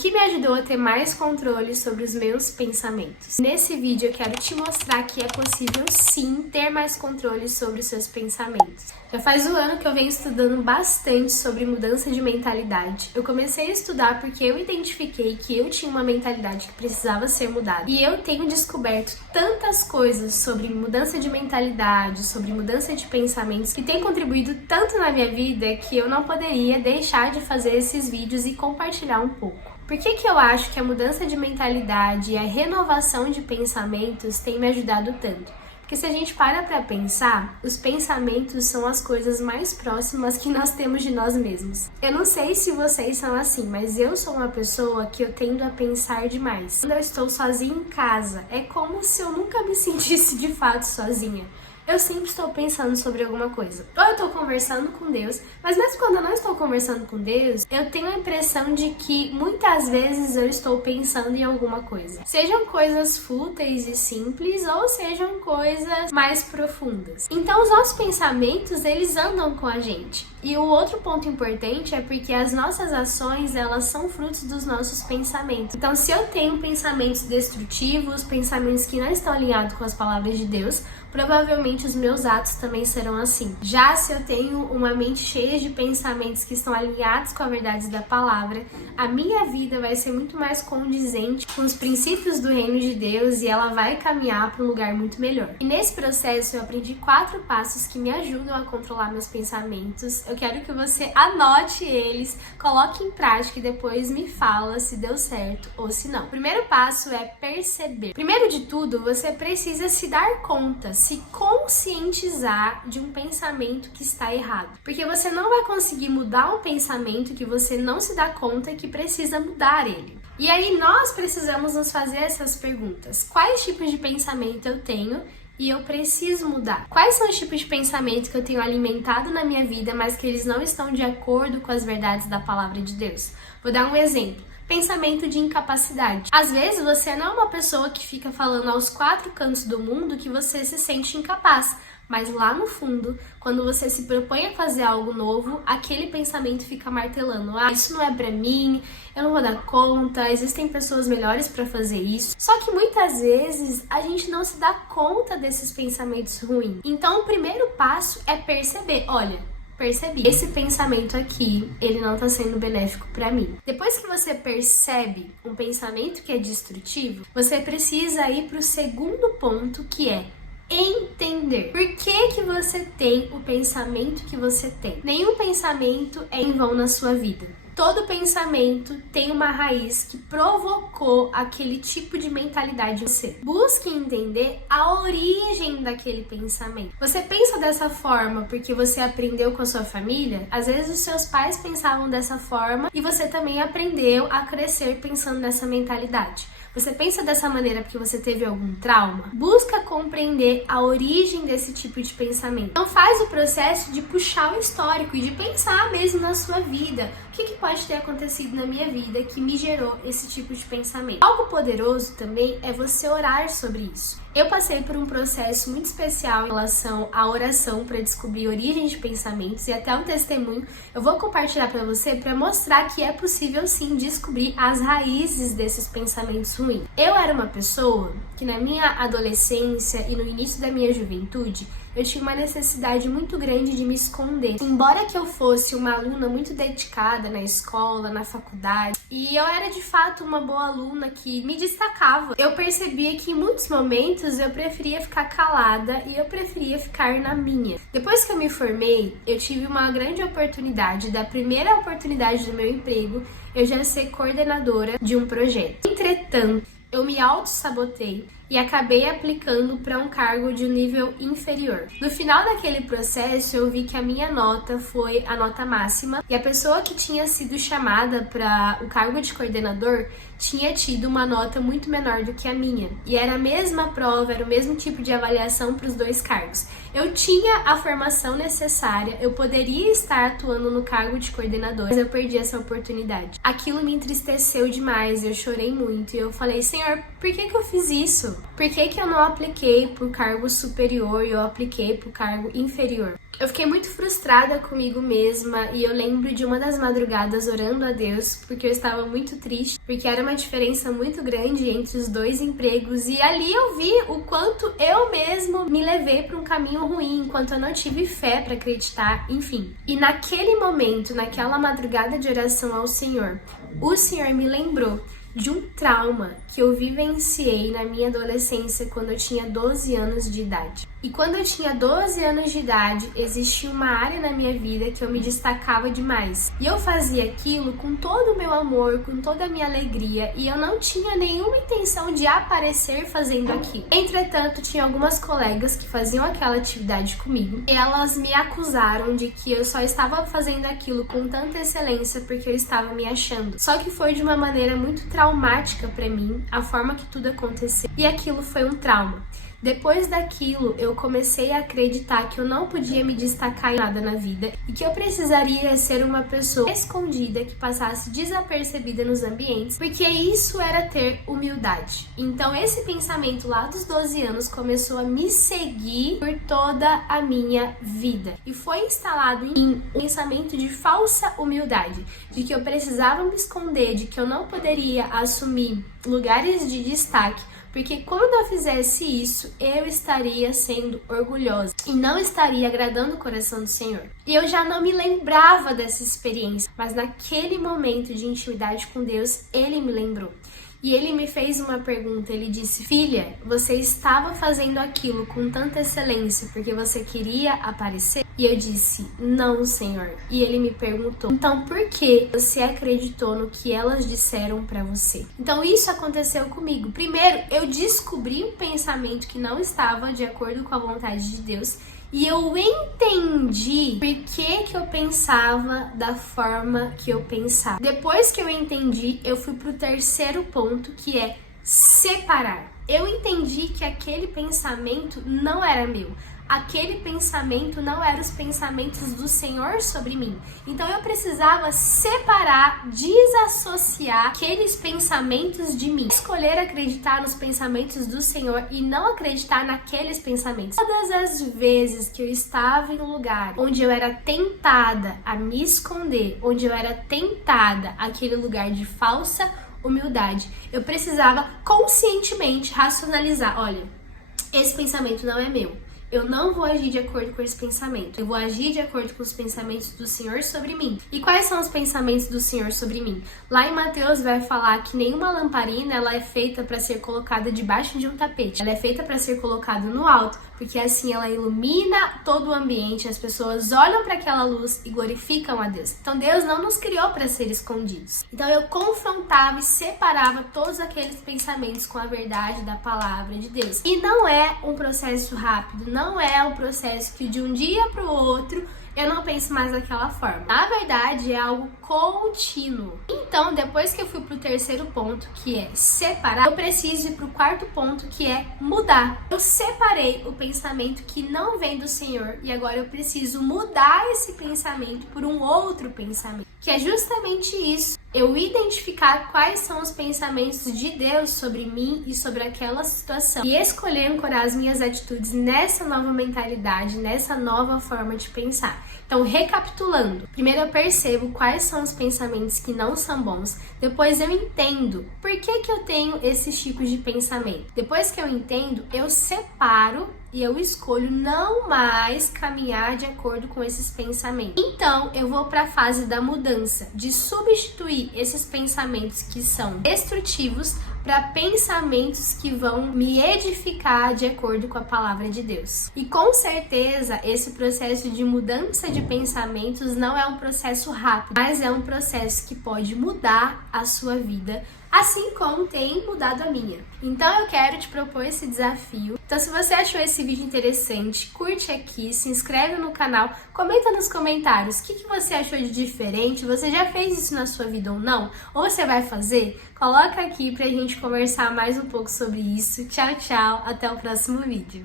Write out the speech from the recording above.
que me ajudou a ter mais controle sobre os meus pensamentos. Nesse vídeo eu quero te mostrar que é possível sim ter mais controle sobre os seus pensamentos. Já faz um ano que eu venho estudando bastante sobre mudança de mentalidade. Eu comecei a estudar porque eu identifiquei que eu tinha uma mentalidade que precisava ser mudada. E eu tenho descoberto tantas coisas sobre mudança de mentalidade, sobre mudança de pensamentos, que tem contribuído tanto na minha vida que eu não poderia deixar de fazer esses vídeos e compartilhar um pouco. Por que eu acho que a mudança de mentalidade e a renovação de pensamentos tem me ajudado tanto? Porque se a gente para pra pensar, os pensamentos são as coisas mais próximas que nós temos de nós mesmos. Eu não sei se vocês são assim, mas eu sou uma pessoa que eu tendo a pensar demais. Quando eu estou sozinha em casa, é como se eu nunca me sentisse de fato sozinha. Eu sempre estou pensando sobre alguma coisa. Ou eu estou conversando com Deus, mas mesmo quando eu não estou conversando com Deus, eu tenho a impressão de que muitas vezes eu estou pensando em alguma coisa. Sejam coisas fúteis e simples, ou sejam coisas mais profundas. Então os nossos pensamentos, eles andam com a gente. E o outro ponto importante é porque as nossas ações, elas são frutos dos nossos pensamentos. Então se eu tenho pensamentos destrutivos, pensamentos que não estão alinhados com as palavras de Deus, provavelmente os meus atos também serão assim. Já se eu tenho uma mente cheia de pensamentos que estão alinhados com a verdade da palavra, a minha vida vai ser muito mais condizente com os princípios do reino de Deus e ela vai caminhar para um lugar muito melhor. E nesse processo eu aprendi 4 passos que me ajudam a controlar meus pensamentos. Eu quero que você anote eles, coloque em prática e depois me fala se deu certo ou se não. O primeiro passo é perceber. Primeiro de tudo, você precisa se dar conta, se conscientizar de um pensamento que está errado. Porque você não vai conseguir mudar um pensamento que você não se dá conta que precisa mudar ele. E aí nós precisamos nos fazer essas perguntas. Quais tipos de pensamento eu tenho e eu preciso mudar? Quais são os tipos de pensamento que eu tenho alimentado na minha vida, mas que eles não estão de acordo com as verdades da palavra de Deus? Vou dar um exemplo. Pensamento de incapacidade. Às vezes você não é uma pessoa que fica falando aos 4 cantos do mundo que você se sente incapaz, mas lá no fundo, quando você se propõe a fazer algo novo, aquele pensamento fica martelando: ah, isso não é pra mim, eu não vou dar conta, existem pessoas melhores pra fazer isso. Só que muitas vezes a gente não se dá conta desses pensamentos ruins. Então o primeiro passo é perceber: olha, percebi, esse pensamento aqui, ele não tá sendo benéfico pra mim. Depois que você percebe um pensamento que é destrutivo, você precisa ir pro segundo ponto, que é entender. Por que você tem o pensamento que você tem? Nenhum pensamento é em vão na sua vida. Todo pensamento tem uma raiz que provocou aquele tipo de mentalidade em você. Busque entender a origem daquele pensamento. Você pensa dessa forma porque você aprendeu com a sua família? Às vezes os seus pais pensavam dessa forma e você também aprendeu a crescer pensando nessa mentalidade. Você pensa dessa maneira porque você teve algum trauma? Busca compreender a origem desse tipo de pensamento. Então faz o processo de puxar o histórico e de pensar mesmo na sua vida. O que pode ter acontecido na minha vida que me gerou esse tipo de pensamento? Algo poderoso também é você orar sobre isso. Eu passei por um processo muito especial em relação à oração para descobrir origens de pensamentos e até um testemunho eu vou compartilhar para você para mostrar que é possível sim descobrir as raízes desses pensamentos ruins. Eu era uma pessoa que na minha adolescência e no início da minha juventude eu tinha uma necessidade muito grande de me esconder. Embora que eu fosse uma aluna muito dedicada na escola, na faculdade, e eu era de fato uma boa aluna que me destacava, eu percebia que em muitos momentos eu preferia ficar calada e eu preferia ficar na minha. Depois que eu me formei, eu tive uma grande oportunidade, da primeira oportunidade do meu emprego, eu já ser coordenadora de um projeto. Entretanto, eu me auto-sabotei e acabei aplicando para um cargo de um nível inferior. No final daquele processo, eu vi que a minha nota foi a nota máxima e a pessoa que tinha sido chamada para o cargo de coordenador tinha tido uma nota muito menor do que a minha. E era a mesma prova, era o mesmo tipo de avaliação para os 2 cargos. Eu tinha a formação necessária, eu poderia estar atuando no cargo de coordenador, mas eu perdi essa oportunidade. Aquilo me entristeceu demais, eu chorei muito e eu falei: Senhor, por que eu fiz isso? Por que eu não apliquei para o cargo superior e eu apliquei para o cargo inferior? Eu fiquei muito frustrada comigo mesma e eu lembro de uma das madrugadas orando a Deus porque eu estava muito triste, porque era uma diferença muito grande entre os dois empregos e ali eu vi o quanto eu mesmo me levei para um caminho ruim, enquanto eu não tive fé para acreditar, enfim. E naquele momento, naquela madrugada de oração ao Senhor, o Senhor me lembrou de um trauma que eu vivenciei na minha adolescência quando eu tinha 12 anos de idade. E quando eu tinha 12 anos de idade, existia uma área na minha vida que eu me destacava demais. E eu fazia aquilo com todo o meu amor, com toda a minha alegria, e eu não tinha nenhuma intenção de aparecer fazendo aquilo. Entretanto, tinha algumas colegas que faziam aquela atividade comigo, e elas me acusaram de que eu só estava fazendo aquilo com tanta excelência porque eu estava me achando. Só que foi de uma maneira muito traumática para mim, a forma que tudo aconteceu, e aquilo foi um trauma. Depois daquilo, eu comecei a acreditar que eu não podia me destacar em nada na vida e que eu precisaria ser uma pessoa escondida que passasse desapercebida nos ambientes, porque isso era ter humildade. Então esse pensamento lá dos 12 anos começou a me seguir por toda a minha vida e foi instalado em mim um pensamento de falsa humildade, de que eu precisava me esconder, de que eu não poderia assumir lugares de destaque, porque quando eu fizesse isso, eu estaria sendo orgulhosa e não estaria agradando o coração do Senhor. E eu já não me lembrava dessa experiência, mas naquele momento de intimidade com Deus, Ele me lembrou. E Ele me fez uma pergunta, Ele disse: filha, você estava fazendo aquilo com tanta excelência porque você queria aparecer? E eu disse: não, Senhor. E Ele me perguntou: então por que você acreditou no que elas disseram pra você? Então isso aconteceu comigo. Primeiro, eu descobri um pensamento que não estava de acordo com a vontade de Deus. E eu entendi por que eu pensava da forma que eu pensava. Depois que eu entendi, eu fui pro terceiro ponto, que é separar. Eu entendi que aquele pensamento não era meu. Aquele pensamento não era os pensamentos do Senhor sobre mim. Então eu precisava separar, desassociar aqueles pensamentos de mim. Escolher acreditar nos pensamentos do Senhor e não acreditar naqueles pensamentos. Todas as vezes que eu estava em um lugar onde eu era tentada a me esconder, onde eu era tentada àquele lugar de falsa humildade, eu precisava conscientemente racionalizar: olha, esse pensamento não é meu. Eu não vou agir de acordo com esse pensamento. Eu vou agir de acordo com os pensamentos do Senhor sobre mim. E quais são os pensamentos do Senhor sobre mim? Lá em Mateus vai falar que nenhuma lamparina ela é feita para ser colocada debaixo de um tapete. Ela é feita para ser colocada no alto, porque assim ela ilumina todo o ambiente, as pessoas olham para aquela luz e glorificam a Deus. Então Deus não nos criou para ser escondidos. Então eu confrontava e separava todos aqueles pensamentos com a verdade da palavra de Deus. E não é um processo rápido, não é um processo que de um dia para o outro eu não penso mais daquela forma. Na verdade, é algo contínuo. Então, depois que eu fui pro terceiro ponto, que é separar, eu preciso ir pro quarto ponto, que é mudar. Eu separei o pensamento que não vem do Senhor e agora eu preciso mudar esse pensamento por um outro pensamento, que é justamente isso. Eu identificar quais são os pensamentos de Deus sobre mim e sobre aquela situação e escolher ancorar as minhas atitudes nessa nova mentalidade, nessa nova forma de pensar. Então, recapitulando, primeiro eu percebo quais são os pensamentos que não são bons, depois eu entendo por que eu tenho esses tipos de pensamento. Depois que eu entendo, eu separo e eu escolho não mais caminhar de acordo com esses pensamentos. Então, eu vou para a fase da mudança, de substituir esses pensamentos que são destrutivos para pensamentos que vão me edificar de acordo com a palavra de Deus. E com certeza, esse processo de mudança de pensamentos não é um processo rápido, mas é um processo que pode mudar a sua vida, assim como tem mudado a minha. Então eu quero te propor esse desafio. Então se você achou esse vídeo interessante, curte aqui, se inscreve no canal, comenta nos comentários o que você achou de diferente, você já fez isso na sua vida ou não? Ou você vai fazer? Coloca aqui pra gente conversar mais um pouco sobre isso. Tchau, tchau, até o próximo vídeo.